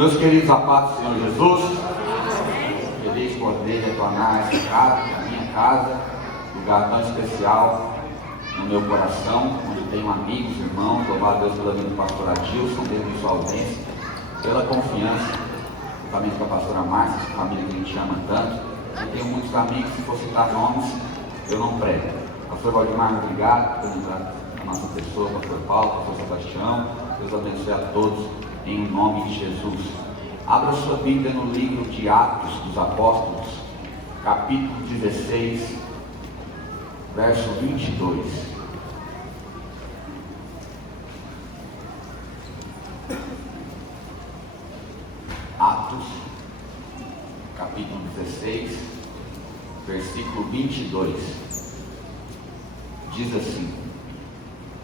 Meus queridos, a paz do Senhor Jesus, feliz por poder retornar a essa casa, a minha casa, lugar tão especial no meu coração, onde tenho amigos, irmãos. Louvado a Deus pela vida do pastor Adilson, desde sua ausência, pela confiança, também com a pastora Márcia, essa família que a gente ama tanto. Eu tenho muitos amigos, se for citar nomes, eu não prego. Pastor Valdemar, obrigado por entrar na nossa pessoa, pastor Paulo, pastor Sebastião. Deus abençoe a todos, em nome de Jesus. Abra sua Bíblia no livro de Atos dos Apóstolos, capítulo 16, verso 22. Atos, capítulo 16, versículo 22. Diz assim: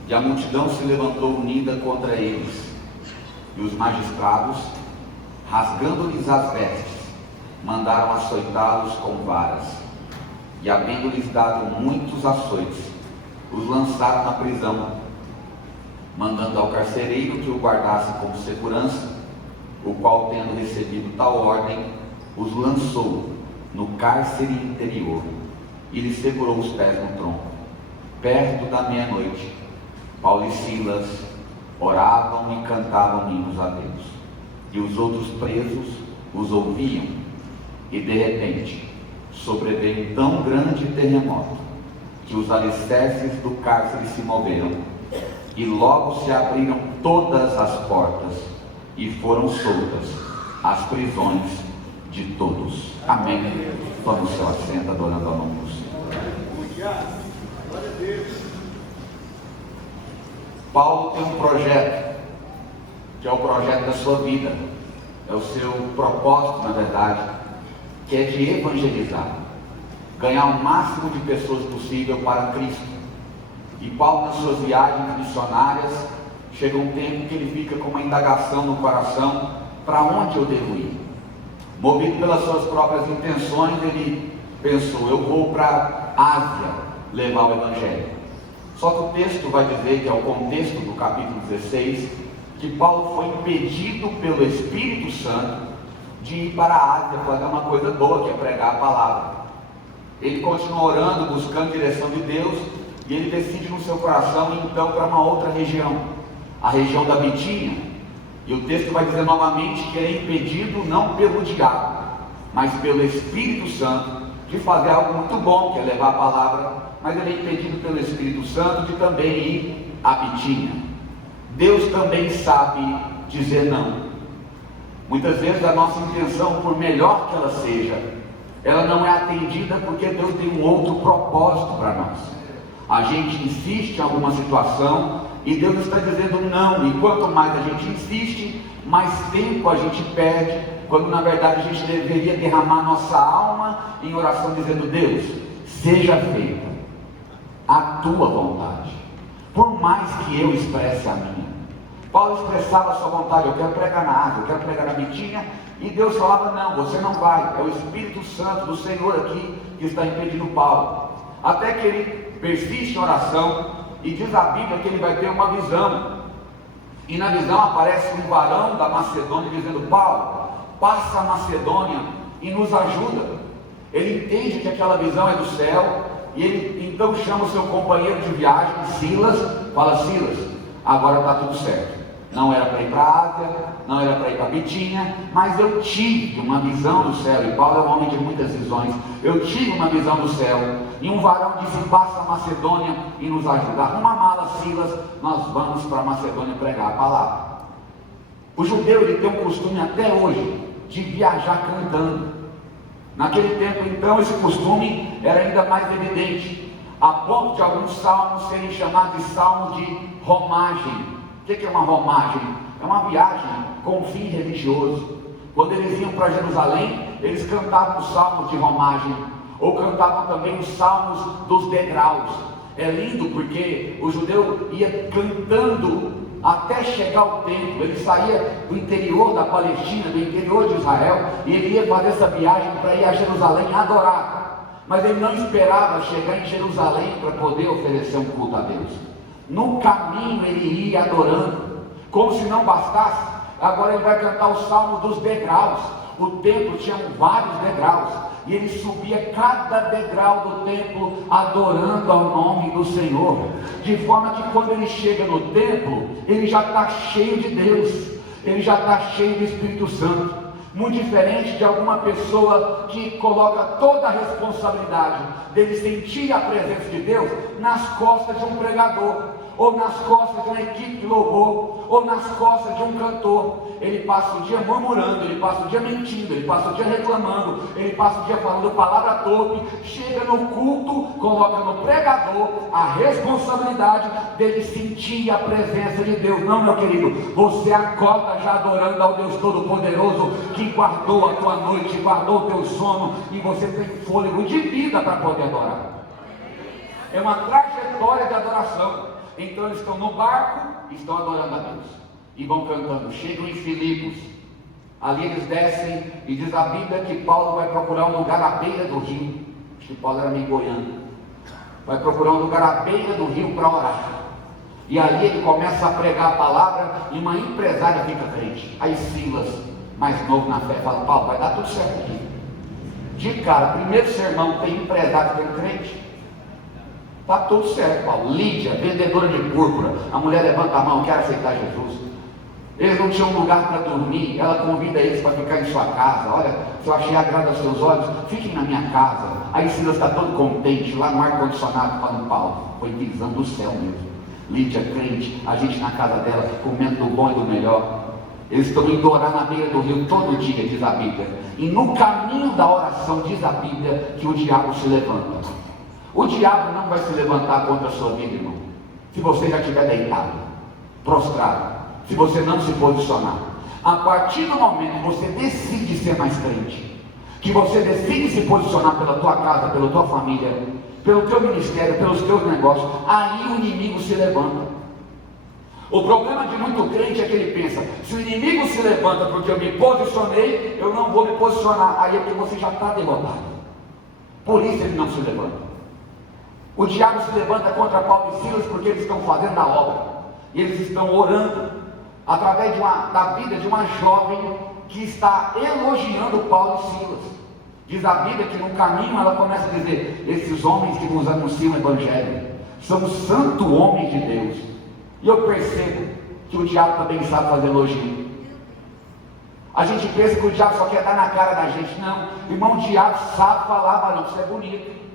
E a multidão se levantou unida contra eles, e os magistrados, rasgando-lhes as vestes, mandaram açoitá-los com varas. E havendo-lhes dado muitos açoites, os lançaram na prisão, mandando ao carcereiro que o guardasse com segurança, o qual, tendo recebido tal ordem, os lançou no cárcere interior e lhes segurou os pés no tronco. Perto da meia-noite, Paulo e Silas oravam e cantavam hinos a Deus, e os outros presos os ouviam. E de repente sobreveio tão grande terremoto que os alicerces do cárcere se moveram, e logo se abriram todas as portas, e foram soltas as prisões de todos. Amém. Tome o seu assento, adorando ao nome do Senhor. Glória a Deus. Paulo tem um projeto, que é o projeto da sua vida, é o seu propósito, na verdade, que é de evangelizar, ganhar o máximo de pessoas possível para Cristo. E Paulo, nas suas viagens missionárias, chega um tempo que ele fica com uma indagação no coração: para onde eu devo ir? Movido pelas suas próprias intenções, ele pensou: eu vou para a Ásia levar o Evangelho. Só que o texto vai dizer, que é o contexto do capítulo 16, que Paulo foi impedido pelo Espírito Santo de ir para a Ásia fazer uma coisa boa, que é pregar a palavra. Ele continua orando, buscando a direção de Deus, e ele decide no seu coração ir então para uma outra região, a região da Bitínia. E o texto vai dizer novamente que ele é impedido não pelo diabo, mas pelo Espírito Santo de fazer algo muito bom, que é levar a palavra. Mas ele é impedido pelo Espírito Santo de também ir à Bitínia. Deus também sabe dizer não. Muitas vezes a nossa intenção, por melhor que ela seja, ela não é atendida porque Deus tem um outro propósito para nós. A gente insiste em alguma situação e Deus está dizendo não, e quanto mais a gente insiste, mais tempo a gente perde, quando na verdade a gente deveria derramar nossa alma em oração, dizendo: Deus, seja feita a tua vontade, por mais que eu expresse a minha. Paulo expressava a sua vontade: eu quero pregar na Ásia, eu quero pregar na Bitínia, e Deus falava: não, você não vai, é o Espírito Santo do Senhor aqui que está impedindo Paulo. Até que ele persiste em oração, e diz a Bíblia que ele vai ter uma visão, e na visão aparece um varão da Macedônia dizendo: Paulo, passa a Macedônia e nos ajuda. Ele entende que aquela visão é do céu, e ele então chama o seu companheiro de viagem, Silas, fala: Silas, agora está tudo certo. Não era para ir para a Ásia, não era para ir para a Bitínia, mas eu tive uma visão do céu. E Paulo é um homem de muitas visões. Eu tive uma visão do céu, e um varão disse: passa a Macedônia e nos ajuda. Arruma a mala, Silas, nós vamos para a Macedônia pregar a palavra. O judeu, ele tem um costume até hoje de viajar cantando. Naquele tempo então esse costume era ainda mais evidente, a ponto de alguns salmos serem chamados de salmos de romagem. O que é uma romagem? É uma viagem com fim religioso. Quando eles iam para Jerusalém, eles cantavam os salmos de romagem, ou cantavam também os salmos dos degraus. É lindo porque o judeu ia cantando até chegar ao templo. Ele saía do interior da Palestina, do interior de Israel, e ele ia fazer essa viagem para ir a Jerusalém adorar. Mas ele não esperava chegar em Jerusalém para poder oferecer um culto a Deus. No caminho ele ia adorando, como se não bastasse. Agora ele vai cantar o salmo dos degraus. O templo tinha vários degraus, e ele subia cada degrau do templo adorando ao nome do Senhor, de forma que quando ele chega no templo, ele já está cheio de Deus, ele já está cheio do Espírito Santo. Muito diferente de alguma pessoa que coloca toda a responsabilidade dele sentir a presença de Deus nas costas de um pregador, ou nas costas de uma equipe de louvor, ou nas costas de um cantor. Ele passa o dia murmurando, ele passa o dia mentindo, ele passa o dia reclamando, ele passa o dia falando palavra torpe. Chega no culto, coloca no pregador a responsabilidade dele sentir a presença de Deus. Não, meu querido, você acorda já adorando ao Deus Todo-Poderoso, que guardou a tua noite, guardou o teu sono, e você tem fôlego de vida para poder adorar. É uma trajetória de adoração. Então eles estão no barco e estão adorando a Deus, e vão cantando. Chegam em Filipos, ali eles descem, e diz a Bíblia que Paulo vai procurar um lugar à beira do rio. Acho que Paulo era meio goiano. Vai procurar um lugar à beira do rio para orar, e ali ele começa a pregar a palavra, e uma empresária fica crente. Aí Silas, mais novo na fé, fala: Paulo, vai dar tudo certo aqui. De cara, primeiro sermão, tem empresário que tem crente. Está tudo certo, Paulo. Lídia, vendedora de púrpura, a mulher levanta a mão, quer aceitar Jesus. Eles não tinham lugar para dormir, ela convida eles para ficar em sua casa. Olha, se eu achei agrado aos seus olhos, fiquem na minha casa. Aí Silas está todo contente, lá no ar-condicionado, falando: Paulo, foi visão do céu mesmo. Lídia, crente, a gente na casa dela, comendo do bom e do melhor. Eles estão indo orar na beira do rio todo dia, diz a Bíblia. E no caminho da oração, diz a Bíblia, que o diabo se levanta. O diabo não vai se levantar contra a sua vida, irmão, se você já estiver deitado, prostrado, se você não se posicionar. A partir do momento que você decide ser mais crente, que você decide se posicionar pela tua casa, pela tua família, pelo teu ministério, pelos teus negócios, aí o inimigo se levanta. O problema de muito crente é que ele pensa: se o inimigo se levanta porque eu me posicionei, eu não vou me posicionar. Aí é porque você já está derrotado. Por isso ele não se levanta. O diabo se levanta contra Paulo e Silas porque eles estão fazendo a obra, e eles estão orando através da vida de uma jovem que está elogiando Paulo e Silas. Diz a Bíblia que no caminho ela começa a dizer: esses homens que nos anunciam o Evangelho são os santos homens de Deus. E eu percebo que o diabo também sabe fazer elogio. A gente pensa que o diabo só quer dar na cara da gente. Não, irmão, o diabo sabe falar: varão, isso é bonito.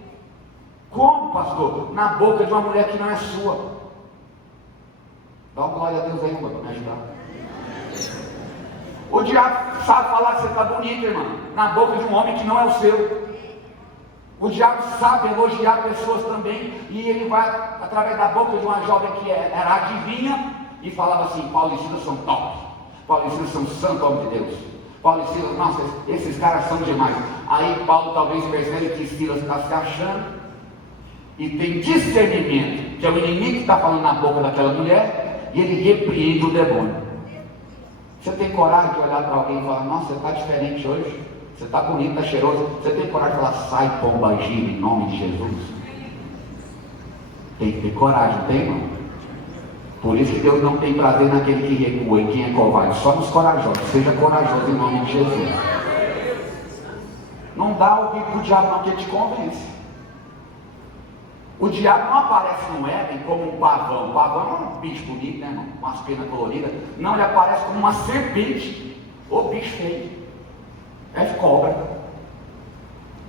Como, pastor? Na boca de uma mulher que não é sua. Dá uma glória a Deus aí, para me ajudar. O diabo sabe falar que você está bonito, irmão, na boca de um homem que não é o seu. O diabo sabe elogiar pessoas também, e ele vai através da boca de uma jovem que era adivinha, e falava assim: Paulo e Silas são top, Paulo e Silas são santo homem de Deus, Paulo e Silas, nossa, esses caras são demais. Aí Paulo talvez percebe que Silas está se achando, e tem discernimento, que é o inimigo que está falando na boca daquela mulher, e ele repreende o demônio. Você tem coragem de olhar para alguém e falar: nossa, você está diferente hoje, você está bonito, está cheiroso? Você tem coragem de falar: sai, pomba gira, em nome de Jesus? Tem que ter coragem, não tem, irmão? Por isso que Deus não tem prazer naquele que recua, e quem é covarde, só nos corajosos. Seja corajoso em nome de Jesus. Não dá ouvido para o diabo não, que ele te convence. O diabo não aparece no Éden como um pavão. O pavão é um bicho bonito, né, irmão? Com as penas coloridas. Não, ele aparece como uma serpente. Ô bicho feio. É cobra.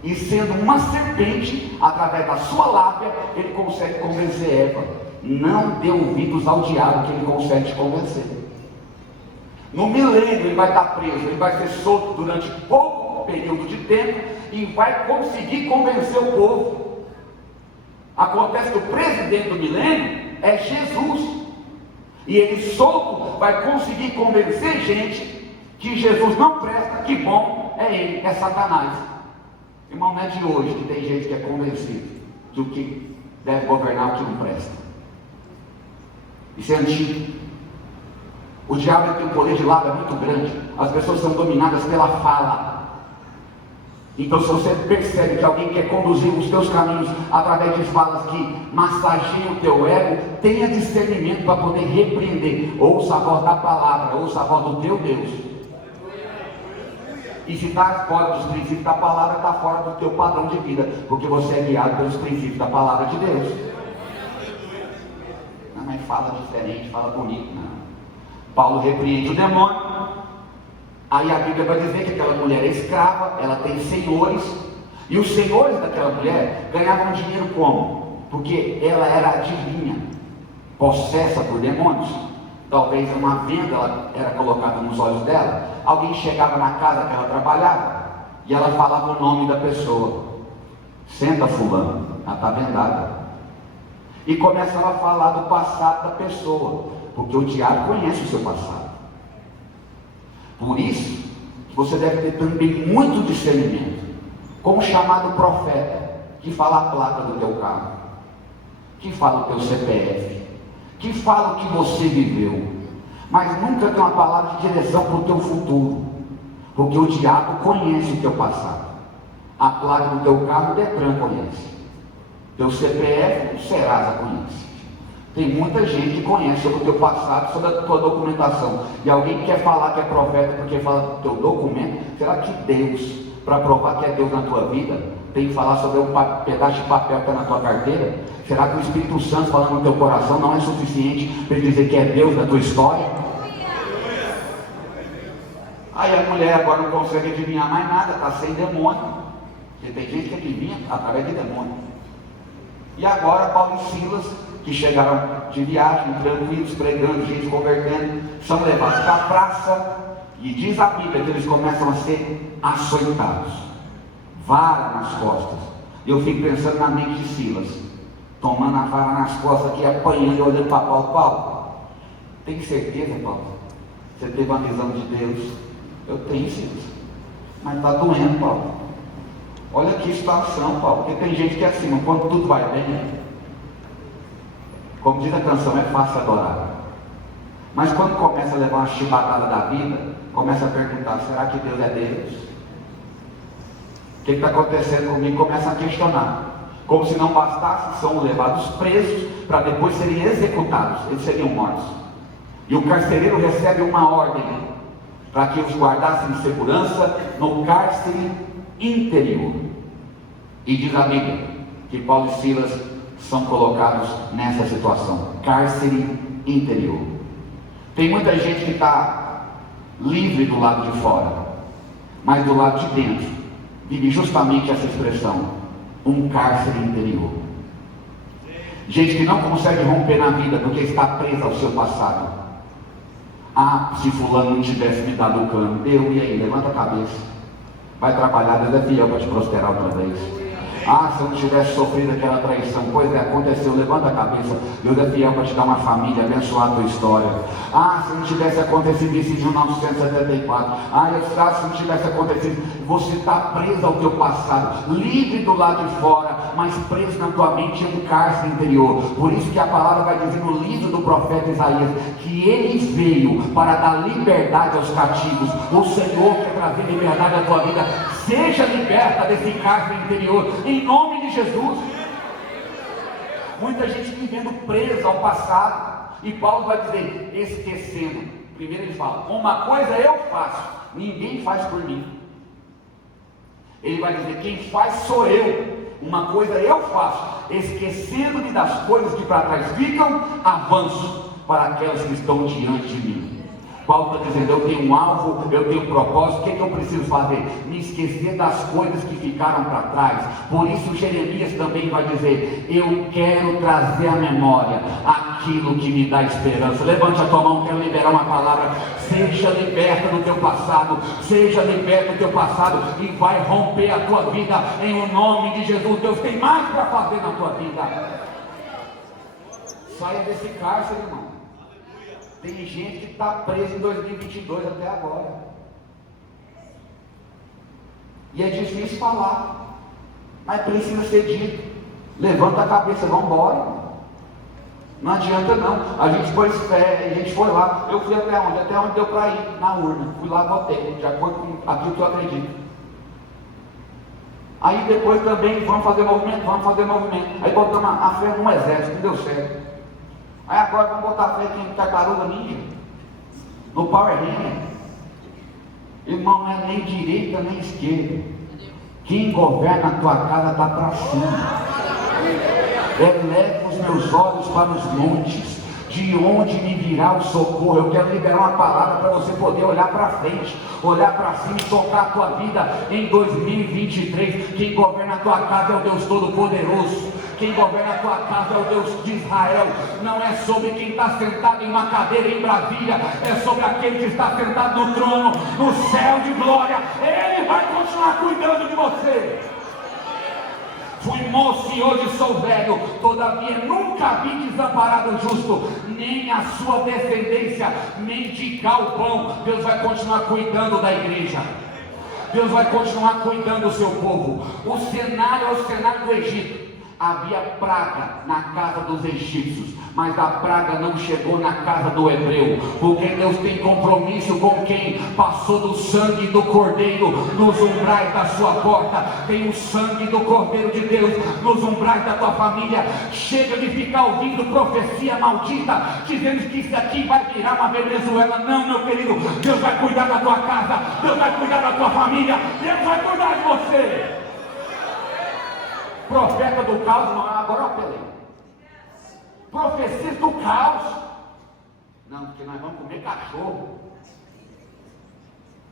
E sendo uma serpente, através da sua lábia, ele consegue convencer Eva. Não dê ouvidos ao diabo, que ele consegue te convencer. No milênio ele vai estar preso, ele vai ser solto durante pouco período de tempo e vai conseguir convencer o povo. Acontece que o presidente do milênio é Jesus, e ele solto vai conseguir convencer gente que Jesus não presta, que bom é ele, é Satanás. Irmão, não é de hoje que tem gente que é convencido de o que deve governar, o que não presta. Isso é antigo. O diabo tem um poder de lábia muito grande. As pessoas são dominadas pela fala. Então, se você percebe que alguém quer conduzir os teus caminhos através de falas que massageiam o teu ego, tenha discernimento para poder repreender. Ouça a voz da palavra, ouça a voz do teu Deus. E se está fora dos princípios da palavra, está fora do teu padrão de vida, porque você é guiado pelos princípios da palavra de Deus. Não, mas fala diferente, fala bonito, não. Paulo repreende o demônio. Aí a Bíblia vai dizer que aquela mulher é escrava, ela tem senhores, e os senhores daquela mulher ganhavam dinheiro como? Porque ela era adivinha, possessa por demônios. Talvez uma venda era colocada nos olhos dela. Alguém chegava na casa que ela trabalhava e ela falava o nome da pessoa. Senta fulano, ela está vendada. E começava a falar do passado da pessoa, porque o diabo conhece o seu passado. Por isso, você deve ter também muito discernimento, como o chamado profeta, que fala a placa do teu carro, que fala o teu CPF, que fala o que você viveu, mas nunca tem uma palavra de direção para o teu futuro, porque o diabo conhece o teu passado. A placa do teu carro o Detran conhece, teu CPF o Serasa conhece. Tem muita gente que conhece sobre o teu passado, sobre a tua documentação. E alguém que quer falar que é profeta porque fala do teu documento, será que Deus, para provar que é Deus na tua vida, tem que falar sobre um pedaço de papel que está na tua carteira? Será que o Espírito Santo falando no teu coração não é suficiente para ele dizer que é Deus na tua história? Aí a mulher agora não consegue adivinhar mais nada, está sem demônio. Porque tem gente que adivinha através de demônio. E agora Paulo e Silas, que chegaram de viagem, tranquilos, pregando, gente convertendo, são levados para a praça, e diz a Bíblia que eles começam a ser açoitados, vara nas costas. Eu fico pensando na mente de Silas, tomando a vara nas costas aqui, apanhando e olhando para Paulo. Paulo, tem certeza, Paulo? Você teve uma visão de Deus? Eu tenho, Silas, mas está doendo, Paulo. Olha que situação, Paulo, porque tem gente que é assim, mas quando tudo vai bem, como diz a canção, é fácil adorar. Mas quando começa a levar uma chibatada da vida, começa a perguntar, será que Deus é Deus? O que está acontecendo comigo? Começa a questionar. Como se não bastasse, são levados presos para depois serem executados. Eles seriam mortos. E o carcereiro recebe uma ordem para que os guardassem em segurança no cárcere interior. E diz a Bíblia que Paulo e Silas são colocados nessa situação, cárcere interior. Tem muita gente que está livre do lado de fora, mas do lado de dentro vive justamente essa expressão, um cárcere interior. Gente que não consegue romper na vida porque está presa ao seu passado. Ah, se fulano não tivesse me dado o cano, e aí, levanta a cabeça, vai trabalhar, Deus é fiel para te prosperar outra vez. Ah, se eu não tivesse sofrido aquela traição, pois aconteceu, levanta a cabeça, Deus é fiel para te dar uma família, abençoar a tua história. Ah, se não tivesse acontecido isso em 1974, se não tivesse acontecido, você está preso ao teu passado, livre do lado de fora, mas preso na tua mente em um cárcere interior. Por isso que a palavra vai dizer no livro do profeta Isaías, que ele veio para dar liberdade aos cativos. O Senhor quer trazer liberdade à tua vida. Seja liberta desse cárcere interior, em nome de Jesus. Muita gente vivendo presa ao passado, e Paulo vai dizer, esquecendo. Primeiro ele fala, uma coisa eu faço, ninguém faz por mim. Ele vai dizer, quem faz sou eu, uma coisa eu faço, esquecendo-me das coisas que para trás ficam, avanço para aquelas que estão diante de mim. Paulo está dizendo, eu tenho um alvo, eu tenho um propósito, o que é que eu preciso fazer? Me esquecer das coisas que ficaram para trás. Por isso Jeremias também vai dizer, eu quero trazer à memória aquilo que me dá esperança. Levante a tua mão, quero liberar uma palavra. Seja liberta do teu passado, seja liberta do teu passado, e vai romper a tua vida em o nome de Jesus. Deus tem mais para fazer na tua vida. Saia desse cárcere, irmão. Tem gente que está presa em 2022 até agora. E é difícil falar, mas precisa ser dito. Levanta a cabeça, vamos embora. Não adianta não. A gente pôs fé, a gente foi lá. Eu fui até onde? Até onde deu para ir, na urna. Fui lá, votei, de acordo com aquilo que eu acredito. Aí depois também vamos fazer movimento. Aí botamos a fé num exército, não deu certo. Aí agora vamos botar a fé aqui em Tartaruga Ninja, no Power Ranger. Irmão, não é nem direita nem esquerda. Quem governa a tua casa está para cima. Eleva os meus olhos para os montes, de onde me virá o socorro. Eu quero liberar uma palavra para você poder olhar para frente, olhar para cima e tocar a tua vida em 2023. Quem governa a tua casa é o Deus Todo-Poderoso. Quem governa a tua casa é o Deus de Israel. Não é sobre quem está sentado em uma cadeira em Brasília, é sobre aquele que está sentado no trono, no céu de glória. Ele vai continuar cuidando de você. Fui moço e hoje sou velho, todavia nunca vi desamparado justo, nem a sua descendência mendigar o pão. Deus vai continuar cuidando da igreja. Deus vai continuar cuidando do seu povo. O cenário é o cenário do Egito. Havia praga na casa dos egípcios, mas a praga não chegou na casa do hebreu, porque Deus tem compromisso com quem passou do sangue do cordeiro nos umbrais da sua porta. Tem o sangue do cordeiro de Deus nos umbrais da tua família. Chega de ficar ouvindo profecia maldita, dizendo que isso aqui vai virar uma Venezuela. Não, meu querido, Deus vai cuidar da tua casa, Deus vai cuidar da tua família, Deus vai cuidar de você. Profeta do caos, não, agora eu apelei. Profecias do caos. Não, porque nós vamos comer cachorro.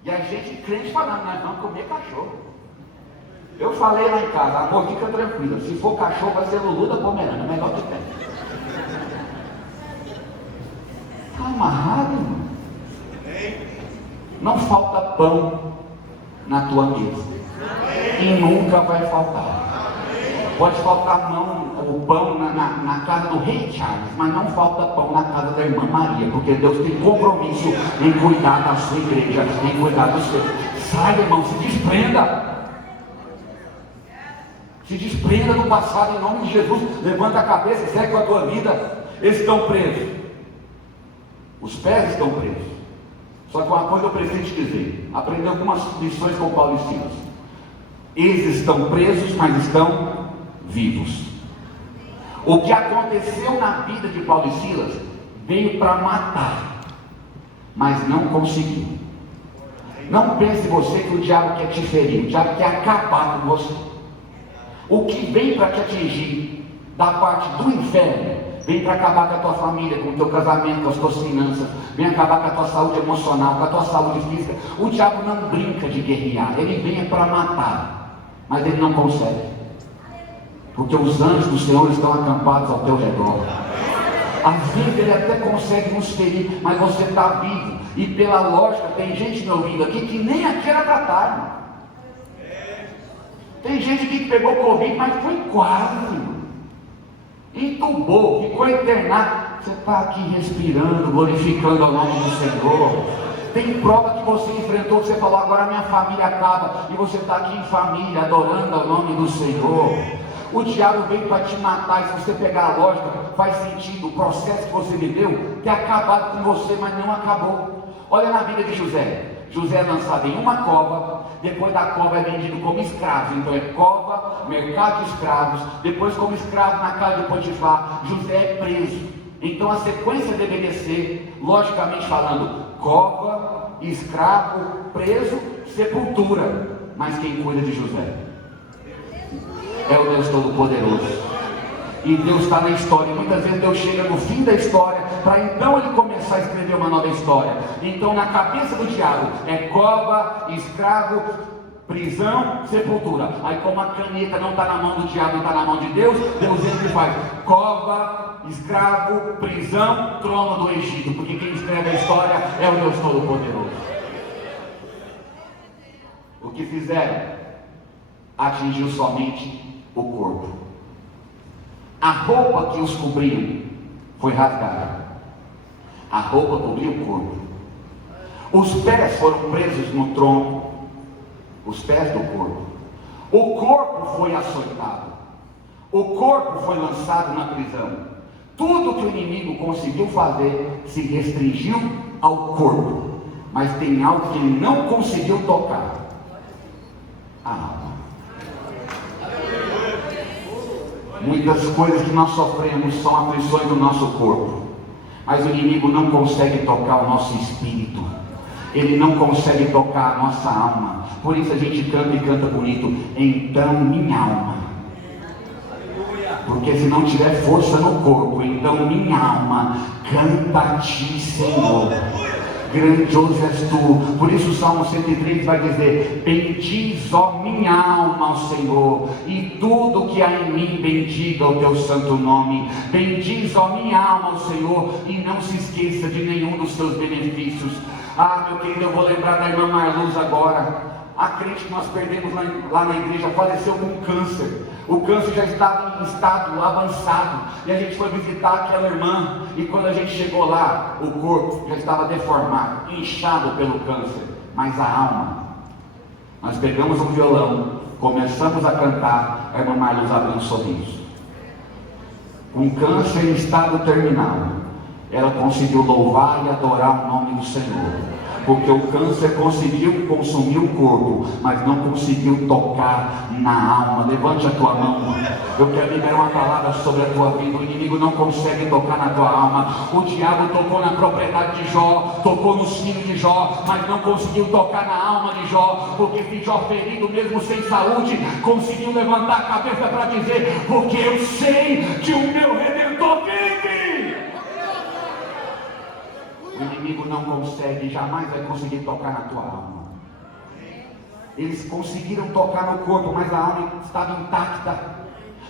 E a gente crente falando, nós vamos comer cachorro. Eu falei lá em casa, amor, fica tranquila. Se for cachorro, vai ser Lulu da Pomerânia, melhor que tem. Está amarrado, irmão. Não falta pão na tua mesa. E nunca vai faltar. Pode faltar o pão na casa do rei Charles, mas não falta pão na casa da irmã Maria, porque Deus tem compromisso em cuidar da sua igreja, em cuidar dos seus. Sai, irmão, se desprenda. Se desprenda do passado em nome de Jesus. Levanta a cabeça e segue com a tua vida. Eles estão presos. Os pés estão presos. Só que uma coisa eu preciso te dizer. Aprendi algumas lições com Paulo e Silas. Eles estão presos, mas estão vivos. O que aconteceu na vida de Paulo e Silas veio para matar, mas não conseguiu. Não pense você que o diabo quer te ferir, o diabo quer acabar com você. O que vem para te atingir da parte do inferno vem para acabar com a tua família, com o teu casamento, com as tuas finanças, vem acabar com a tua saúde emocional, com a tua saúde física. O diabo não brinca de guerrear, ele vem para matar, mas ele não consegue. Porque os anjos do Senhor estão acampados ao teu redor. Às vezes ele até consegue nos ferir, mas você está vivo. E pela lógica, tem gente me ouvindo aqui que nem aqui era tratado. Tem gente aqui que pegou Covid, mas foi quase. Entubou, ficou internado. Você está aqui respirando, glorificando o nome do Senhor. Tem prova que você enfrentou, você falou, agora minha família acaba. E você está aqui em família, adorando o nome do Senhor. O diabo veio para te matar, e se você pegar a lógica, faz sentido, o processo que você viveu, ter acabado com você, mas não acabou. Olha na vida de José. José é lançado em uma cova, depois da cova é vendido como escravo. Então é cova, mercado de escravos, depois como escravo na casa de Potifar. José é preso. Então a sequência deveria ser, logicamente falando, cova, escravo, preso, sepultura. Mas quem cuida de José é o Deus Todo-Poderoso. E Deus está na história. Muitas vezes Deus chega no fim da história para então ele começar a escrever uma nova história. Então na cabeça do diabo é cova, escravo, prisão, sepultura. Aí como a caneta não está na mão do diabo, não está na mão de Deus, Deus entra e faz cova, escravo, prisão, trono do Egito. Porque quem escreve a história é o Deus Todo-Poderoso. O que fizeram atingiu somente o corpo. A roupa que os cobria foi rasgada. A roupa cobria o corpo. Os pés foram presos no tronco. Os pés do corpo. O corpo foi açoitado. O corpo foi lançado na prisão. Tudo que o inimigo conseguiu fazer se restringiu ao corpo. Mas tem algo que ele não conseguiu tocar. A alma. Muitas coisas que nós sofremos são aflições do nosso corpo, mas o inimigo não consegue tocar o nosso espírito, ele não consegue tocar a nossa alma. Por isso a gente canta e canta bonito, então minha alma, porque se não tiver força no corpo, então minha alma canta a ti, Senhor. Grandioso és tu. Por isso o Salmo 103 vai dizer: bendiz, ó minha alma, ao Senhor, e tudo que há em mim bendiga o teu santo nome. Bendiz, ó minha alma, ao Senhor, e não se esqueça de nenhum dos seus benefícios. Ah, meu querido, eu vou lembrar da irmã Marluz agora. A crente que nós perdemos lá na igreja faleceu com câncer. O câncer já estava em estado avançado, e a gente foi visitar aquela irmã, e quando a gente chegou lá, o corpo já estava deformado, inchado pelo câncer, mas a alma, nós pegamos um violão, começamos a cantar, a irmã Marluz abriu um sorriso. Com câncer em estado terminal, ela conseguiu louvar e adorar o nome do Senhor, porque o câncer conseguiu consumir o corpo, mas não conseguiu tocar na alma. Levante a tua mão, eu quero liberar uma palavra sobre a tua vida. O inimigo não consegue tocar na tua alma. O diabo tocou na propriedade de Jó, tocou nos filhos de Jó, mas não conseguiu tocar na alma de Jó, porque se Jó ferido, mesmo sem saúde, conseguiu levantar a cabeça para dizer: porque eu sei que o meu Redentor vive. O inimigo não consegue, jamais vai conseguir tocar na tua alma. Eles conseguiram tocar no corpo, mas a alma estava intacta.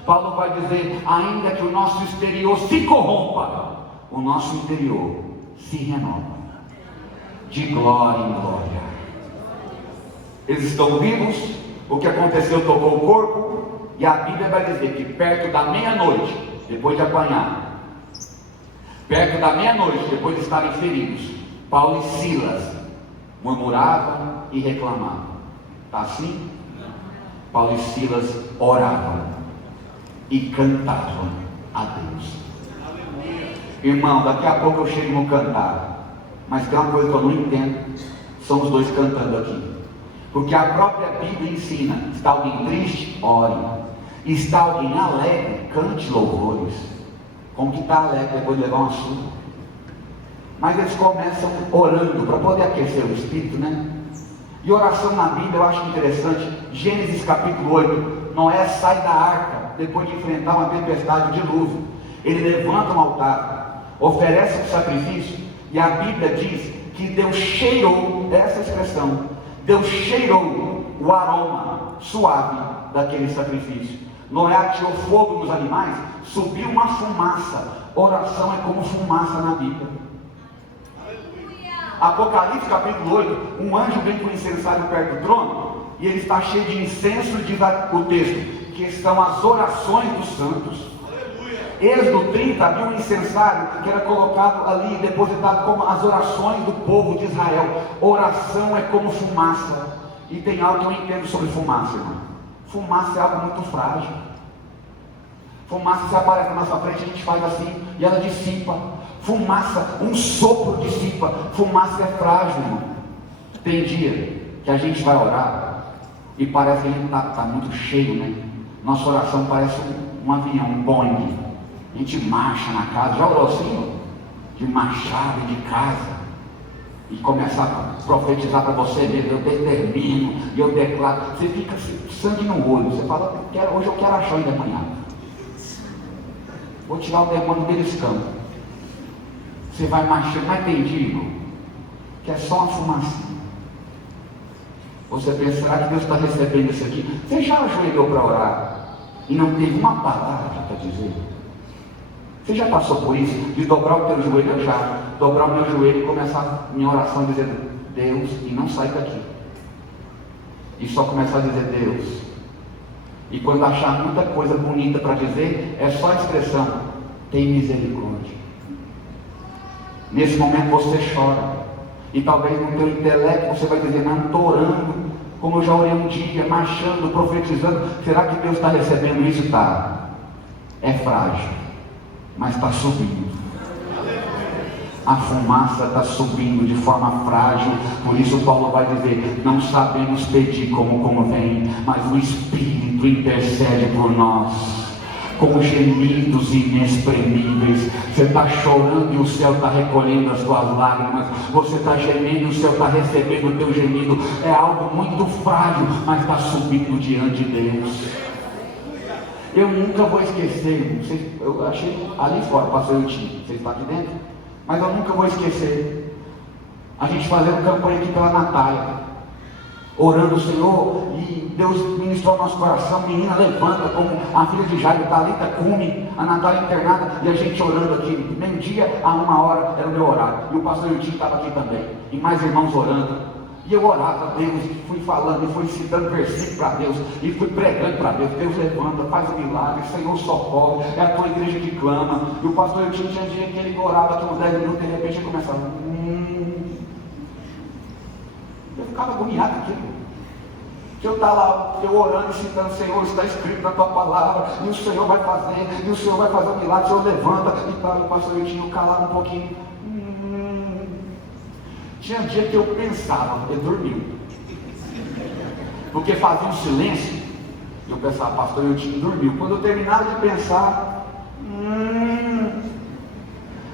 Paulo vai dizer: ainda que o nosso exterior se corrompa, o nosso interior se renova, de glória em glória. Eles estão vivos, o que aconteceu tocou o corpo, e a Bíblia vai dizer que perto da meia-noite, depois de apanhar, perto da meia-noite, depois de estarem feridos, Paulo e Silas murmuravam e reclamavam. Está assim? Paulo e Silas oravam e cantavam a Deus. Irmão, daqui a pouco eu chego no cantar, mas tem uma coisa que eu não entendo, são os dois cantando aqui, porque a própria Bíblia ensina: está alguém triste? Ore. Está alguém alegre? Cante louvores. Como que está alegre depois de levar uma surra? Mas eles começam orando para poder aquecer o espírito, né? E oração na Bíblia eu acho interessante. Gênesis capítulo 8, Noé sai da arca depois de enfrentar uma tempestade, de dilúvio. Ele levanta um altar, oferece um sacrifício, e a Bíblia diz que Deus cheirou, essa expressão, Deus cheirou o aroma suave daquele sacrifício. Noé atirou fogo nos animais, subiu uma fumaça. Oração é como fumaça na Bíblia. Apocalipse capítulo 8, um anjo vem com o incensário perto do trono, e ele está cheio de incenso, diz o texto, que são as orações dos santos. Êxodo 30, havia um incensário que era colocado ali, depositado como as orações do povo de Israel. Oração é como fumaça. E tem algo que eu entendo sobre fumaça, irmão. Fumaça é algo muito frágil. Fumaça, se aparece na nossa frente, a gente faz assim e ela dissipa. Fumaça, um sopro dissipa. Fumaça é frágil, irmão. Tem dia que a gente vai orar e parece que a gente está muito cheio, né? Nossa oração parece um avião, um Boeing. A gente marcha na casa. Já orou assim, irmão? De marchar de casa e começar a profetizar para você mesmo: eu determino, e eu declaro. Você fica sangue no olho, você fala: hoje eu quero achar o endemoniado, vou tirar o demônio beliscando. Você vai marchando, mas tem dia, irmão, que é só uma fumacinha. Você pensa: será que Deus está recebendo isso aqui? Você já ajoelhou para orar e não teve uma palavra para dizer? Você já passou por isso? De dobrar o teu joelho? Eu já. Dobrar o meu joelho e começar minha oração dizendo: Deus, e não sair daqui. E só começar a dizer: Deus. E quando achar muita coisa bonita para dizer, é só a expressão: tem misericórdia. Nesse momento você chora. E talvez no teu intelecto você vai dizer: não, estou orando, como eu já orei um dia, marchando, profetizando. Será que Deus está recebendo isso? Está. É frágil, mas está subindo. A fumaça está subindo de forma frágil. Por isso Paulo vai dizer: não sabemos pedir como convém, mas o Espírito intercede por nós com gemidos inexprimíveis. Você está chorando e o céu está recolhendo as suas lágrimas. Você está gemendo e o céu está recebendo o teu gemido. É algo muito frágil, mas está subindo diante de Deus. Eu nunca vou esquecer, eu achei ali fora, pastor Eutinho, você está aqui dentro? Mas eu nunca vou esquecer a gente fazendo campanha aqui pela Natália, orando o Senhor, e Deus ministrou nosso coração. Menina, levanta, como a filha de Jairo, Thalita Cume, a Natália internada, e a gente orando aqui, meio-dia a 1h era o meu horário, e o pastor Eutinho estava aqui também, e mais irmãos orando. E eu orava a Deus, e fui falando, e fui citando versículos para Deus, e fui pregando para Deus. Deus levanta, faz um milagre, Senhor socorre, é a tua igreja que clama. E o pastor eu tinha dia que ele orava aqui uns 10 minutos, de repente ele começava. Eu ficava agoniado aqui. Eu estava lá, eu orando e citando, Senhor, está escrito na tua palavra, e o Senhor vai fazer, e o Senhor vai fazer um milagre, o Senhor levanta, e o pastor eu tinha calado um pouquinho. Tinha dia que eu pensava, eu dormiu, porque fazia um silêncio, eu pensava, pastor, eu tinha dormiu. Quando eu terminava de pensar,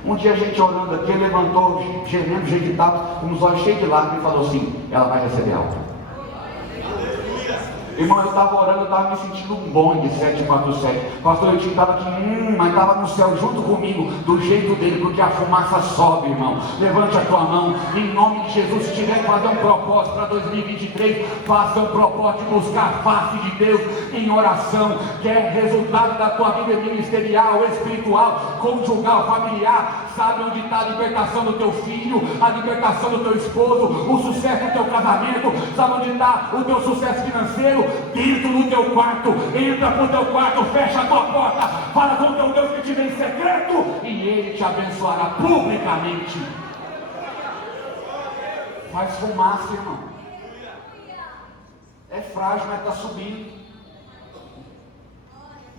um dia a gente orando aqui, ele levantou, gemendo, jeitado, com os olhos cheios de lágrimas, e falou assim: ela vai receber alta. Irmão, eu estava orando, eu estava me sentindo um Boeing 747. Pastor, eu estava aqui, mas estava no céu junto comigo, do jeito dele, porque a fumaça sobe, irmão. Levante a tua mão, em nome de Jesus. Se tiver que fazer um propósito para 2023, faça um propósito de buscar a face de Deus em oração, que é resultado da tua vida ministerial, espiritual, conjugal, familiar. Sabe onde está a libertação do teu filho, a libertação do teu esposo, o sucesso do teu casamento? Sabe onde está o teu sucesso financeiro? Dentro do teu quarto. Entra para o teu quarto, fecha a tua porta, fala com o teu Deus que te vê em secreto, e Ele te abençoará publicamente. Faz fumaça, irmão. É frágil, mas está subindo.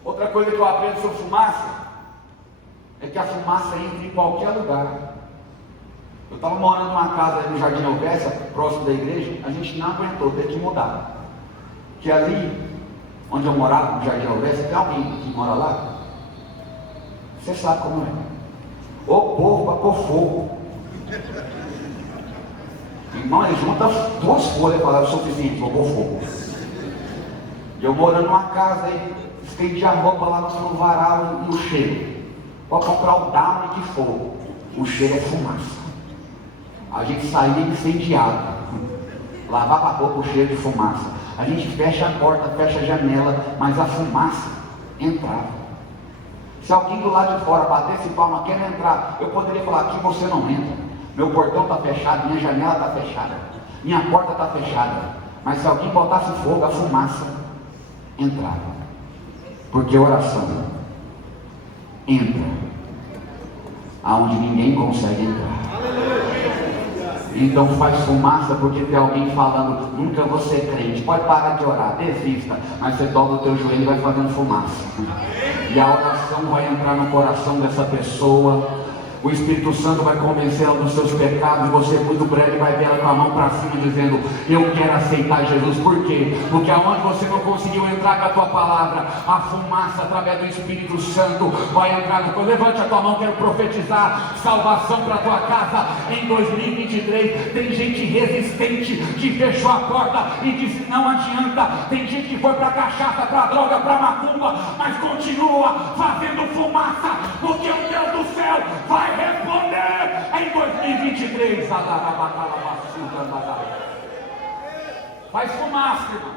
Outra coisa que eu aprendo sobre fumaça é que a fumaça entra em qualquer lugar. Eu estava morando numa casa no Jardim Alversa, próximo da igreja. A gente não aguentou, teve que mudar. Que ali, onde eu morava, no Jardim Alversa, tem alguém que mora lá? Você sabe como é. O povo para pôr fogo. Irmão, ele junta 2 folhas para o suficiente para pôr fogo. E eu morando numa casa, aí estendi a roupa lá no varal e o cheiro. Pode comprar o Downy que for, o cheiro é fumaça. A gente saía incendiado, lavava a roupa, o cheiro de fumaça. A gente fecha a porta, fecha a janela, mas a fumaça entrava. Se alguém do lado de fora batesse palma, quer entrar, eu poderia falar: aqui você não entra. Meu portão está fechado, minha janela está fechada, minha porta está fechada. Mas se alguém botasse fogo, a fumaça entrava. Porque oração entra aonde ninguém consegue entrar. Então faz fumaça, porque tem alguém falando: nunca vou ser crente. Pode parar de orar, desista. Mas você dobra o teu joelho e vai fazendo fumaça. E a oração vai entrar no coração dessa pessoa. O Espírito Santo vai convencê-la dos seus pecados, e você muito breve vai ver ela com a mão para cima dizendo: eu quero aceitar Jesus. Por quê? Porque aonde você não conseguiu entrar com a tua palavra, a fumaça através do Espírito Santo vai entrar no... Levante a tua mão, quero profetizar salvação para a tua casa em 2023. Tem gente resistente que fechou a porta e disse: não adianta. Tem gente que foi para cachaça, para droga, para macumba, mas continua fazendo fumaça, porque o Deus do céu vai responder em 2023. Faz fumaça, irmão.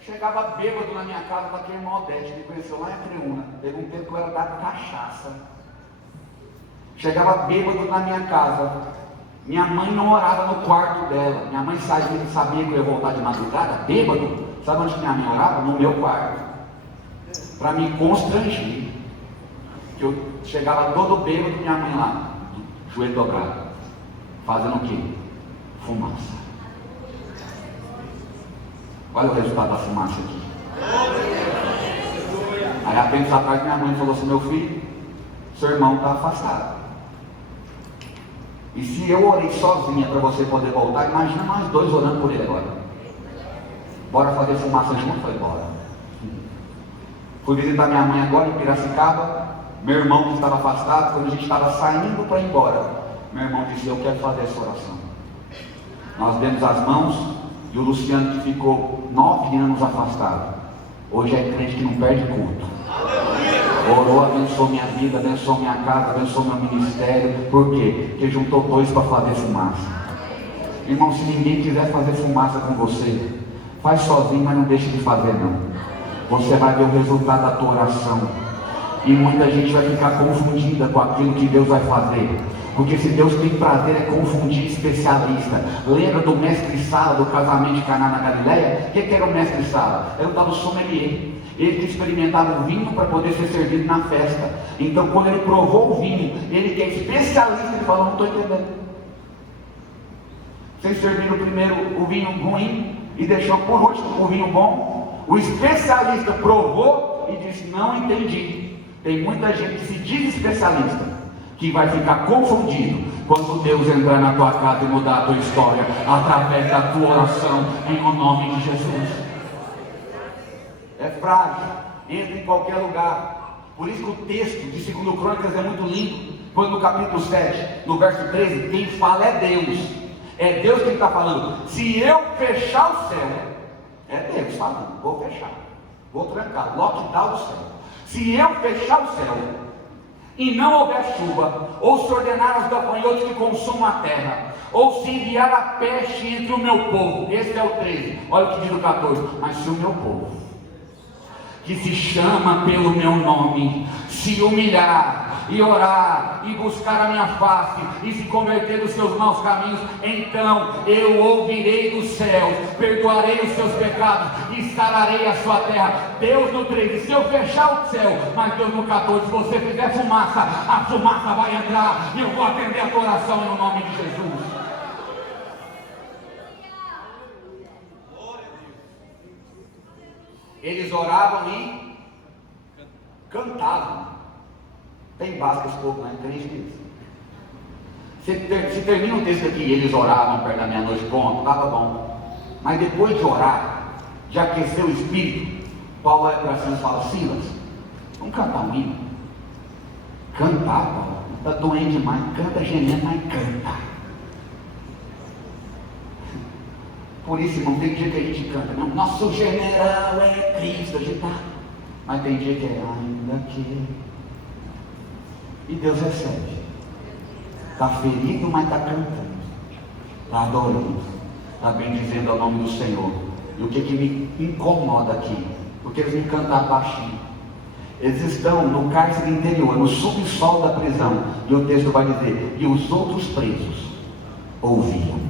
Chegava bêbado na minha casa, daquele irmão Odete, me conheceu lá em Acreúna. Teve um tempo que eu era da cachaça. Chegava bêbado na minha casa. Minha mãe não orava no quarto dela. Minha mãe sabia que eu ia voltar de madrugada, bêbado. Sabe onde minha mãe orava? No meu quarto. Para me constranger. Que eu chegava todo bêbado, minha mãe lá, joelho dobrado, fazendo o quê? Fumaça. Olha o resultado da fumaça aqui. Aí há tempos atrás minha mãe falou assim: meu filho, seu irmão está afastado. E se eu orei sozinha para você poder voltar, imagina nós 2 orando por ele agora. Bora fazer fumaça junto? Eu falei: bora. Fui visitar minha mãe agora em Piracicaba. Meu irmão que estava afastado, quando a gente estava saindo para ir embora, meu irmão disse: eu quero fazer essa oração. Nós demos as mãos e o Luciano, que ficou 9 anos afastado, hoje é crente que não perde culto. Orou, abençoou minha vida, abençoou minha casa, abençoou meu ministério. Por quê? Porque juntou 2 para fazer fumaça. Irmão, se ninguém quiser fazer fumaça com você, faz sozinho, mas não deixe de fazer não. Você vai ver o resultado da tua oração. E muita gente vai ficar confundida com aquilo que Deus vai fazer. Porque se Deus tem prazer é confundir especialista. Lembra do mestre Sala do casamento de Caná na Galileia? O que era o mestre Sala? Era o tal do sommelier. Ele que experimentava o vinho para poder ser servido na festa. Então quando ele provou o vinho, ele que é especialista, ele falou: não estou entendendo. Vocês serviram primeiro o vinho ruim e deixou por último o vinho bom. O especialista provou e disse: não entendi. Tem muita gente que se diz especialista, que vai ficar confundido quando Deus entrar na tua casa e mudar a tua história através da tua oração em nome de Jesus. É frágil, entra em qualquer lugar. Por isso que o texto de 2 Crônicas é muito lindo. Quando no capítulo 7, no verso 13, quem fala é Deus. É Deus quem está falando. Se eu fechar o céu, é Deus falando: vou fechar, vou trancar, lockdown do céu. Se eu fechar o céu e não houver chuva, ou se ordenar aos gafanhotos que consumam a terra, ou se enviar a peste entre o meu povo, esse é o 13, olha o que diz o 14, mas se o meu povo, que se chama pelo meu nome, se humilhar e orar e buscar a minha face e se converter dos seus maus caminhos, então eu ouvirei dos céus, perdoarei os seus pecados e sararei a sua terra. Deus no 13, se eu fechar o céu, mas Deus no 14, se você fizer fumaça, a fumaça vai entrar e eu vou atender a tua oração no nome de Jesus. Eles oravam e cantavam. Tem básico esse povo, não é? 3 dias. Se termina o texto aqui, eles oravam perto da meia-noite, pronto, estava bom. Mas depois de orar, de aquecer o espírito, Paulo olha para cima e fala: Silas, vamos cantar um hino. Cantar, Paulo, está doendo demais, canta gemendo, mas canta. Por isso, irmão, tem dia que a gente canta, não? Nosso general é Cristo, a gente tá. Mas tem dia que é ainda que. E Deus recebe. Está ferido, mas está cantando. Está adorando. Está bendizendo ao nome do Senhor. E o que me incomoda aqui? Porque eles me cantaram baixinho. Eles estão no cárcere interior, no subsolo da prisão. E o texto vai dizer: e os outros presos ouviam.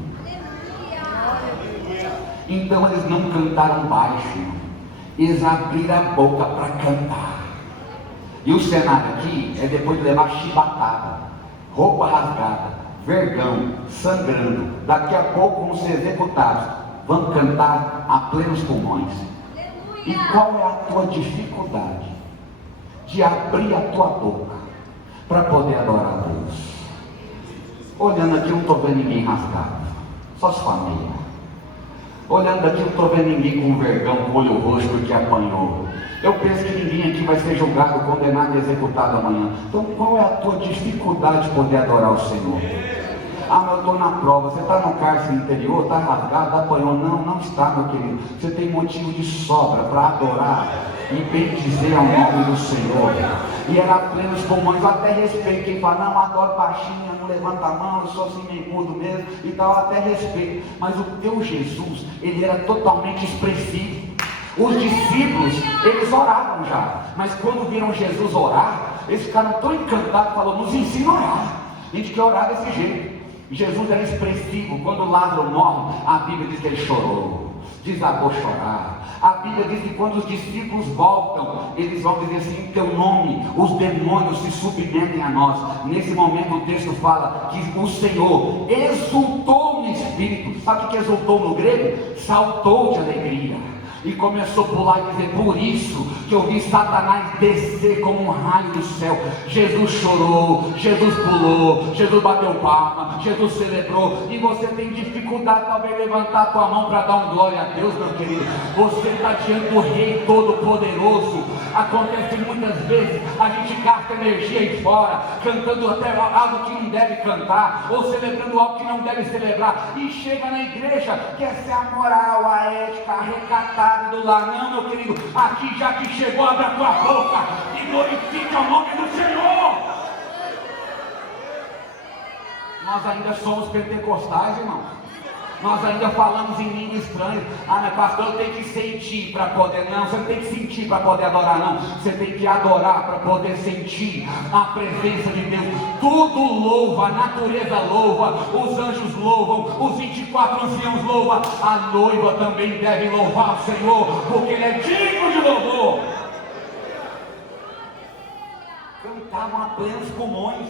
Então eles não cantaram baixo, eles abriram a boca para cantar. E o cenário aqui é depois de levar chibatada, roupa rasgada, vergão, sangrando. Daqui a pouco vão ser executados. Vão cantar a plenos pulmões. E qual é a tua dificuldade de abrir a tua boca para poder adorar a Deus? Olhando aqui, eu não estou vendo ninguém rasgado, só as famílias. Olhando aqui, eu não estou vendo ninguém com vergão, com olho roxo porque apanhou. Eu penso que ninguém aqui vai ser julgado, condenado e executado amanhã. Então qual é a tua dificuldade de poder adorar o Senhor? Ah, mas eu estou na prova. Você está no cárcere interior, está rasgado, apanhou? Não, não está, meu querido. Você tem motivo de sobra para adorar e bendizer ao nome do Senhor. E era plenos pulmões. Eu até respeito quem fala: não, adoro baixinho, não levanta a mão, eu sou assim meio mudo mesmo e tal. Eu até respeito. Mas o teu Jesus, ele era totalmente expressivo. Os discípulos, eles oravam já, mas quando viram Jesus orar, eles ficaram tão encantados, falou: nos ensina a orar. A gente quer orar desse jeito. Jesus era expressivo. Quando Lázaro morre, a Bíblia diz que ele chorou, desabou chorar. A Bíblia diz que quando os discípulos voltam, eles vão dizer assim: em teu nome os demônios se submetem a nós. Nesse momento o texto fala que o Senhor exultou no Espírito. Sabe o que exultou no grego? Saltou de alegria. E começou a pular e dizer: por isso que eu vi Satanás descer como um raio do céu. Jesus chorou, Jesus pulou, Jesus bateu palma, Jesus celebrou. E você tem dificuldade talvez levantar a tua mão para dar um glória a Deus, meu querido. Você está diante do Rei Todo-Poderoso. Acontece muitas vezes, a gente gasta energia aí fora, cantando até algo que não deve cantar, ou celebrando algo que não deve celebrar, e chega na igreja, quer ser a moral, a ética, a recatada do lar. Não, meu querido, aqui já que chegou, abre a tua boca e glorifica o nome do Senhor. Nós ainda somos pentecostais, irmãos. Nós ainda falamos em língua estranha. Ah, mas pastor, eu tenho que sentir para poder. Não, você não tem que sentir para poder adorar, não. Você tem que adorar para poder sentir a presença de Deus. Tudo louva, a natureza louva, os anjos louvam, os 24 anciãos louvam. A noiva também deve louvar o Senhor, porque Ele é digno de louvor. Cantavam a plenos pulmões.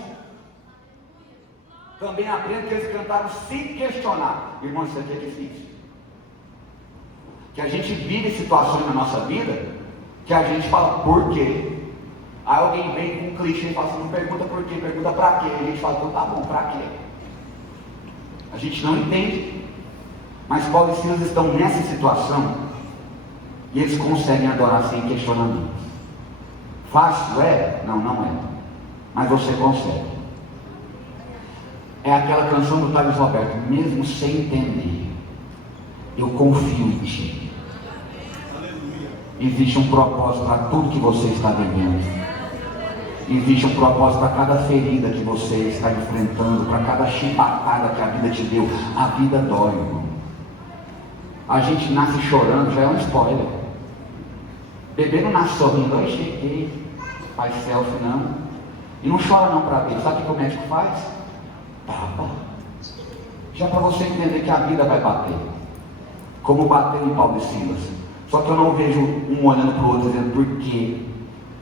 Também aprendo que eles cantaram sem questionar. Irmão, isso aqui é difícil. Que a gente vive situações na nossa vida que a gente fala, por quê? Aí alguém vem com um clichê e fala assim, não pergunta por quê, pergunta pra quê. A gente fala, então tá bom, pra quê? A gente não entende. Mas Paulo e Silas estão nessa situação e eles conseguem adorar sem questionamento. Fácil é? Não, não é. Mas você consegue. É aquela canção do Thales Roberto, mesmo sem entender, eu confio em Ti. Existe um propósito para tudo que você está vivendo. Existe um propósito para cada ferida que você está enfrentando, para cada chibatada que a vida te deu. A vida dói, irmão. A gente nasce chorando, já é um spoiler. Bebê não nasce sorrindo, aí cheguei, faz selfie não. E não chora não para ver. Sabe o que o médico faz? Tapa. Já para você entender que a vida vai bater. Como bateu em Paulo e Silas. Só que eu não vejo um olhando para o outro dizendo, por quê?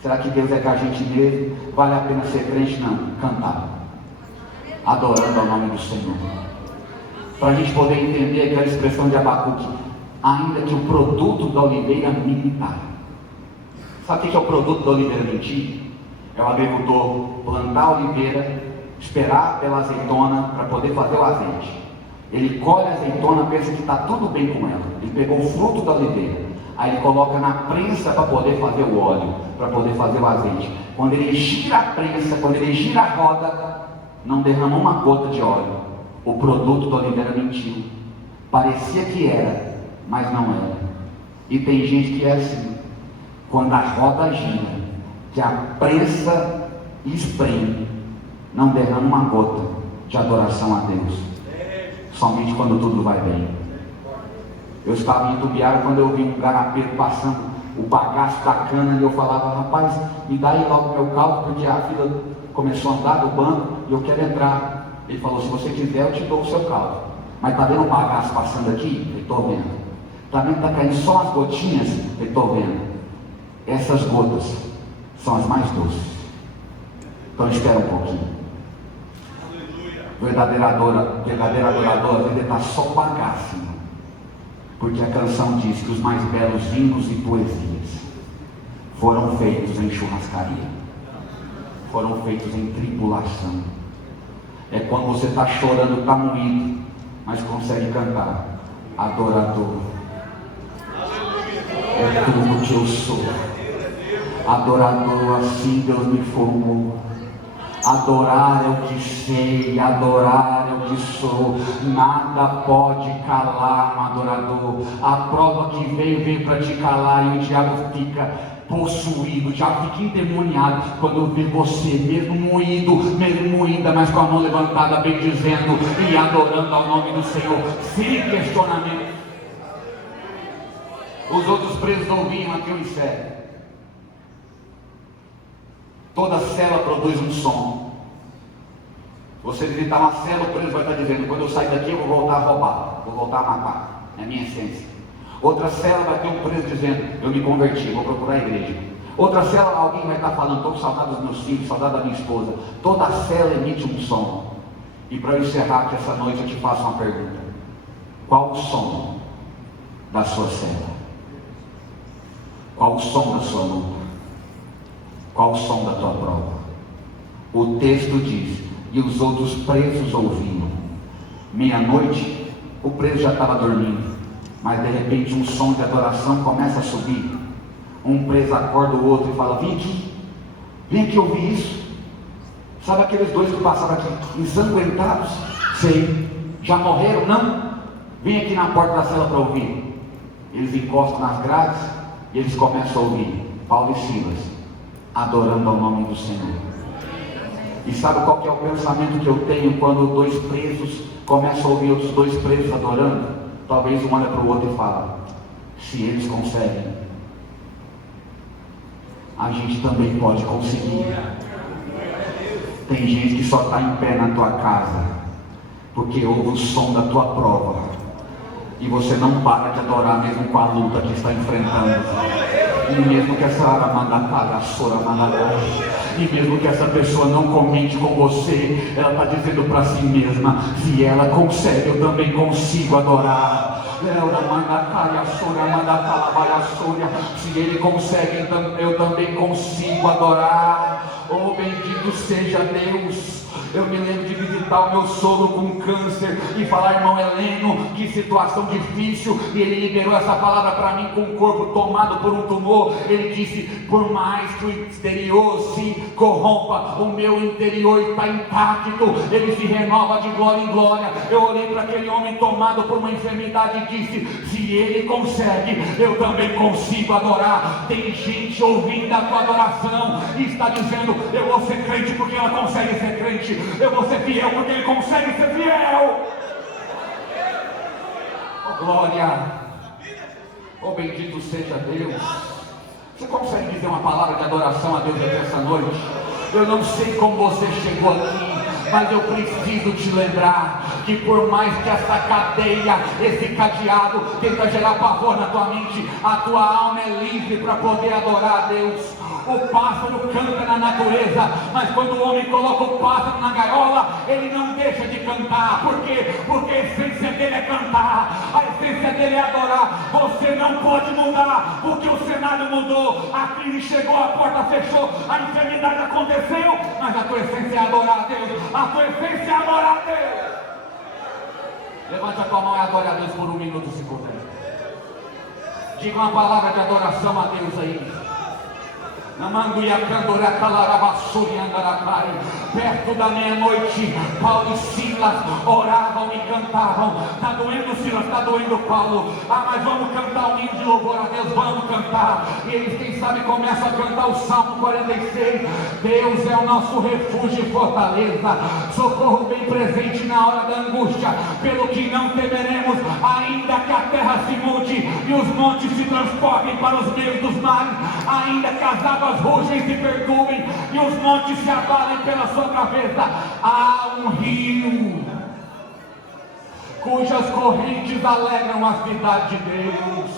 Será que Deus é com a gente mesmo? Vale a pena ser crente? Não. Cantar. Adorando ao nome do Senhor. Para a gente poder entender aquela expressão de Abacuque. Ainda que o produto da oliveira minta. Sabe o que é o produto da oliveira mentir? É o agricultor plantar a oliveira, esperar pela azeitona para poder fazer o azeite. Ele colhe a azeitona, pensa que está tudo bem com ela. Ele pegou o fruto da oliveira, aí ele coloca na prensa para poder fazer o óleo, para poder fazer o azeite. Quando ele gira a prensa, quando ele gira a roda, não derrama uma gota de óleo. O produto da oliveira mentiu. Parecia que era, mas não era. E tem gente que é assim. Quando a roda gira, que a prensa espreme, não derrama uma gota de adoração a Deus. Somente quando tudo vai bem. Eu estava em Itubiara quando eu vi um garapeiro passando o bagaço da cana e eu falava, rapaz, me dá aí logo meu carro, porque a fila começou a andar do banco e eu quero entrar. Ele falou, se você quiser eu te dou o seu carro. Mas está vendo o bagaço passando aqui? Eu estou vendo. Está vendo que está caindo só as gotinhas? Eu estou vendo. Essas gotas são as mais doces. Então espera um pouquinho. Verdadeira adoradora, ele está só bagaço, porque a canção diz que os mais belos hinos e poesias foram feitos em churrascaria, foram feitos em tribulação. É quando você está chorando, está moído, mas consegue cantar, adorador, é tudo que eu sou, adorador, assim Deus me formou. Adorar é o que sei, adorar é o que sou, nada pode calar um adorador. A prova que veio para te calar e o diabo fica possuído, o diabo fica endemoniado quando vê você mesmo moído, mesmo moída, mas com a mão levantada, bendizendo e adorando ao nome do Senhor, sem questionamento. Os outros presos ouviam, aqui eu encerro. Toda cela produz um som. Você visitar uma cela, o preso vai estar dizendo, quando eu sair daqui eu vou voltar a roubar, vou voltar a matar. É a minha essência. Outra cela vai ter um preso dizendo, eu me converti, vou procurar a igreja. Outra cela, alguém vai estar falando, estou com saudade dos meus filhos, saudade da minha esposa. Toda cela emite um som. E para eu encerrar aqui essa noite, eu te faço uma pergunta. Qual o som da sua cela? Qual o som da sua luta? Qual o som da tua prova? O texto diz: e os outros presos ouviam. Meia-noite, o preso já estava dormindo, mas de repente um som de adoração começa a subir. Um preso acorda o outro e fala: vem aqui ouvir isso. Sabe aqueles dois que passaram aqui ensanguentados? Sei. Já morreram? Não? Vem aqui na porta da cela para ouvir. Eles encostam nas grades e eles começam a ouvir Paulo e Silas adorando ao nome do Senhor. E sabe qual que é o pensamento que eu tenho quando dois presos começam a ouvir outros dois presos adorando? Talvez um olha para o outro e fala: se eles conseguem, a gente também pode conseguir. Tem gente que só está em pé na tua casa porque ouve o som da tua prova, e você não para de adorar mesmo com a luta que está enfrentando. E mesmo que essa e mesmo que essa pessoa não comente com você, ela está dizendo para si mesma: se ela consegue, eu também consigo adorar. Se ele consegue, eu também consigo adorar. Oh, bendito seja Deus. Eu me lembro de visitar o meu sogro com câncer e falar: irmão Heleno, que situação difícil. E ele liberou essa palavra para mim com o corpo tomado por um tumor. Ele disse: por mais que o exterior se corrompa, o meu interior está intacto, ele se renova de glória em glória. Eu olhei para aquele homem tomado por uma enfermidade e disse: se ele consegue, eu também consigo adorar. Tem gente ouvindo a tua adoração e está dizendo: eu vou ser crente porque ela consegue ser crente, eu vou ser fiel porque ele consegue ser fiel. Oh glória, oh bendito seja Deus. Você consegue dizer uma palavra de adoração a Deus aqui essa noite? Eu não sei como você chegou aqui, mas eu preciso te lembrar que por mais que essa cadeia, esse cadeado tenta gerar pavor na tua mente, a tua alma é livre para poder adorar a Deus. O pássaro canta na natureza, mas quando o homem coloca o pássaro na gaiola, ele não deixa de cantar. Por quê? Porque a essência dele é cantar, a essência dele é adorar. Você não pode mudar, porque o cenário mudou, a crise chegou, a porta fechou, a enfermidade aconteceu, mas a tua essência é adorar a Deus. A tua essência é adorar a Deus. Levante a tua mão e adore a Deus por um minuto, se puder. Diga uma palavra de adoração a Deus aí. Perto da meia-noite, Paulo e Silas oravam e cantavam. Está doendo Silas, está doendo Paulo. Mas vamos cantar um hino de louvor a Deus, vamos cantar. E eles, quem sabe, começam a cantar o Salmo 46. Deus é o nosso refúgio e fortaleza, socorro bem presente na hora da angústia. Pelo que não temeremos, ainda que a terra se mude e os montes se transportem para os meios dos mares, ainda que as águas rugem se perturbem e os montes se abalem pela sua cabeça. Há um rio cujas correntes alegram a cidade de Deus,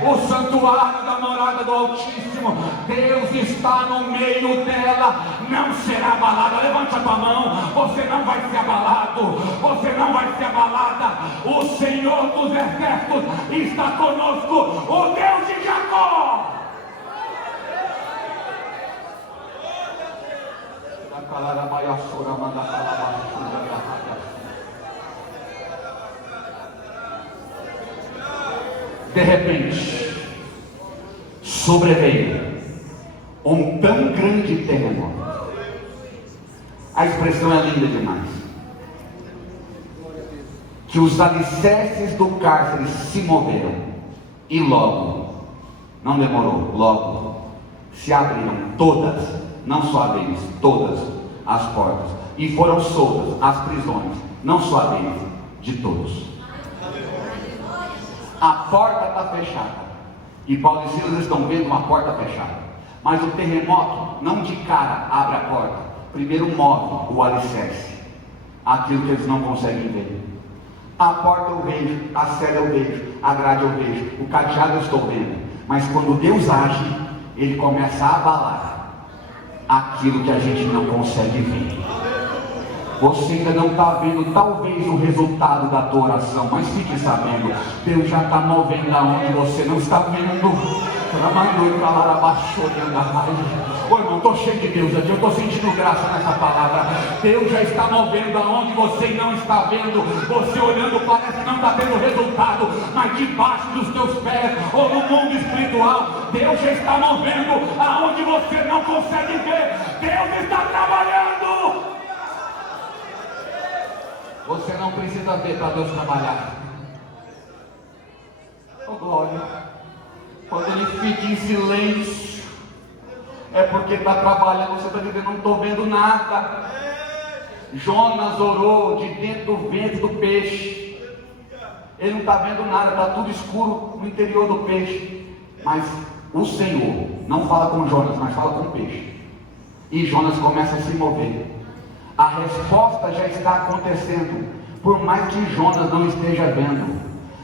o santuário da morada do Altíssimo. Deus está no meio dela, não será abalada. Levante a tua mão, você não vai ser abalado, você não vai ser abalada. O Senhor dos exércitos está conosco, o Deus de Jacó. De repente, sobreveio um tão grande terremoto. A expressão é linda demais. Que os alicerces do cárcere se moveram e logo, não demorou, logo se abriram todas, não só a deles, todas as portas, e foram soltas as prisões, não só a deles, de todos. A porta está fechada, e Paulo e Silas estão vendo uma porta fechada, mas o terremoto não de cara abre a porta, primeiro move o alicerce, aquilo que eles não conseguem ver. A porta eu vejo, a cela eu vejo, a grade eu vejo, o cadeado eu estou vendo, mas quando Deus age, Ele começa a abalar aquilo que a gente não consegue ver. Você ainda não está vendo talvez o resultado da tua oração, mas fique sabendo, Deus já está movendo aonde você não está vendo. Ô irmão, estou cheio de Deus aqui, eu estou sentindo graça nessa palavra. Deus já está movendo aonde você não está vendo. Você olhando parece que não está tendo resultado, mas debaixo dos teus pés ou no mundo espiritual, Deus já está movendo aonde você não consegue ver. Deus está trabalhando. Você não precisa ver para Deus trabalhar. Oh glória. Quando ele fica em silêncio, é porque está trabalhando. Você está dizendo, não estou vendo nada. Jonas orou de dentro do ventre do peixe. Ele não está vendo nada, está tudo escuro no interior do peixe. Mas o Senhor não fala com Jonas, mas fala com o peixe. E Jonas começa a se mover. A resposta já está acontecendo, por mais que Jonas não esteja vendo.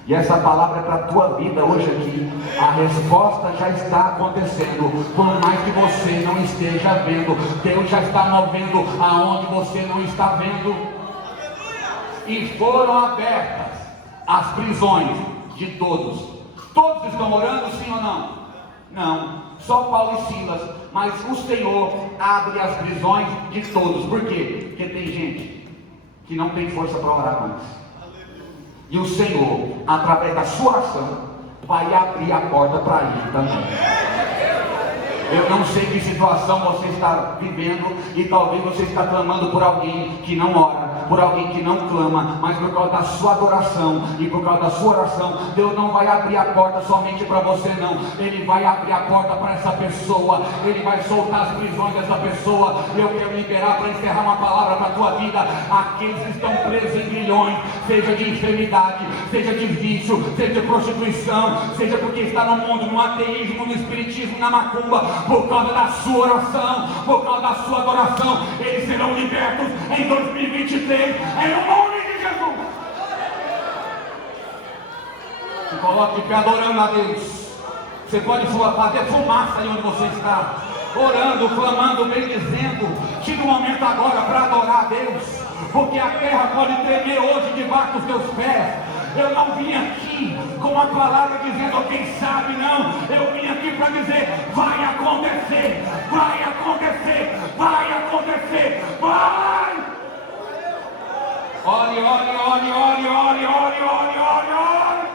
E essa palavra é para a tua vida hoje aqui. A resposta já está acontecendo, por mais que você não esteja vendo. Deus já está movendo aonde você não está vendo. E foram abertas as prisões de todos. Todos estão orando, sim ou não? Não, só Paulo e Silas. Mas o Senhor abre as prisões de todos. Por quê? Porque tem gente que não tem força para orar mais. E o Senhor, através da sua oração, vai abrir a porta para ir também. Eu não sei que situação você está vivendo, e talvez você está clamando por alguém que não ora, por alguém que não clama, mas por causa da sua adoração e por causa da sua oração, Deus não vai abrir a porta somente para você não. Ele vai abrir a porta para essa pessoa. Ele vai soltar as prisões dessa pessoa. Eu quero liberar para encerrar uma palavra para a tua vida. Aqueles que estão presos em grilhões, seja de enfermidade, seja de vício, seja de prostituição, seja porque está no mundo, no ateísmo, no espiritismo, na macumba, por causa da sua oração, por causa da sua adoração, eles serão libertos em 2023, em nome de Jesus. Se coloque pé adorando a Deus. Você pode fazer fumaça aí onde você está, orando, clamando, bendizendo. Tira um momento agora para adorar a Deus, porque a terra pode tremer hoje debaixo dos teus pés. Eu não vim aqui com uma palavra dizendo quem sabe, não. Eu vim aqui para dizer, vai acontecer, vai acontecer, vai acontecer, vai! Ore, ore, ore, ore, ore, ore, ore, ore, ore.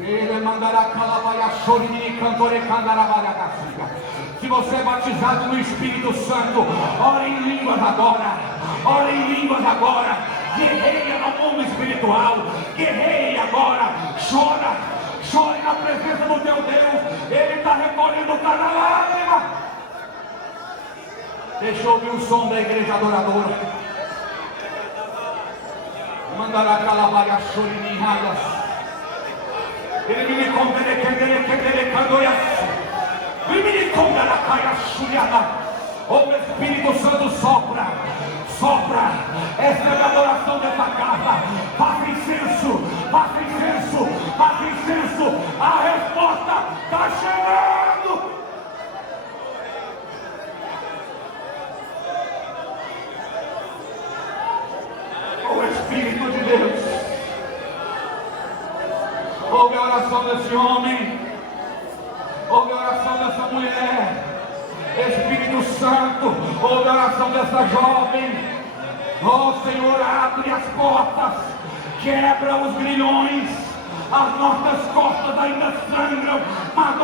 Ele mandará calavaia chorini cantore candaravaia gaciga. Se você é batizado no Espírito Santo, ore em línguas agora, ore em línguas agora. Guerreia no mundo espiritual, guerreia agora, chora, chore na presença do teu Deus. Ele está recolhendo cada lágrima. Deixa eu ouvir o som da igreja adoradora. Mandará calavaia chorini raias. Ele me condene que candoias. Ele me condena caia churiada. O Espírito Santo sopra, sopra. Essa é a adoração dessa casa. Faça incenso, faça incenso, faça incenso. A resposta está chegando. O Espírito de Deus. Ouve a oração desse homem, ouve a oração dessa mulher. Espírito Santo, ouve a oração dessa jovem. Oh Senhor, abre as portas, quebra os grilhões. As nossas costas ainda sangram, mas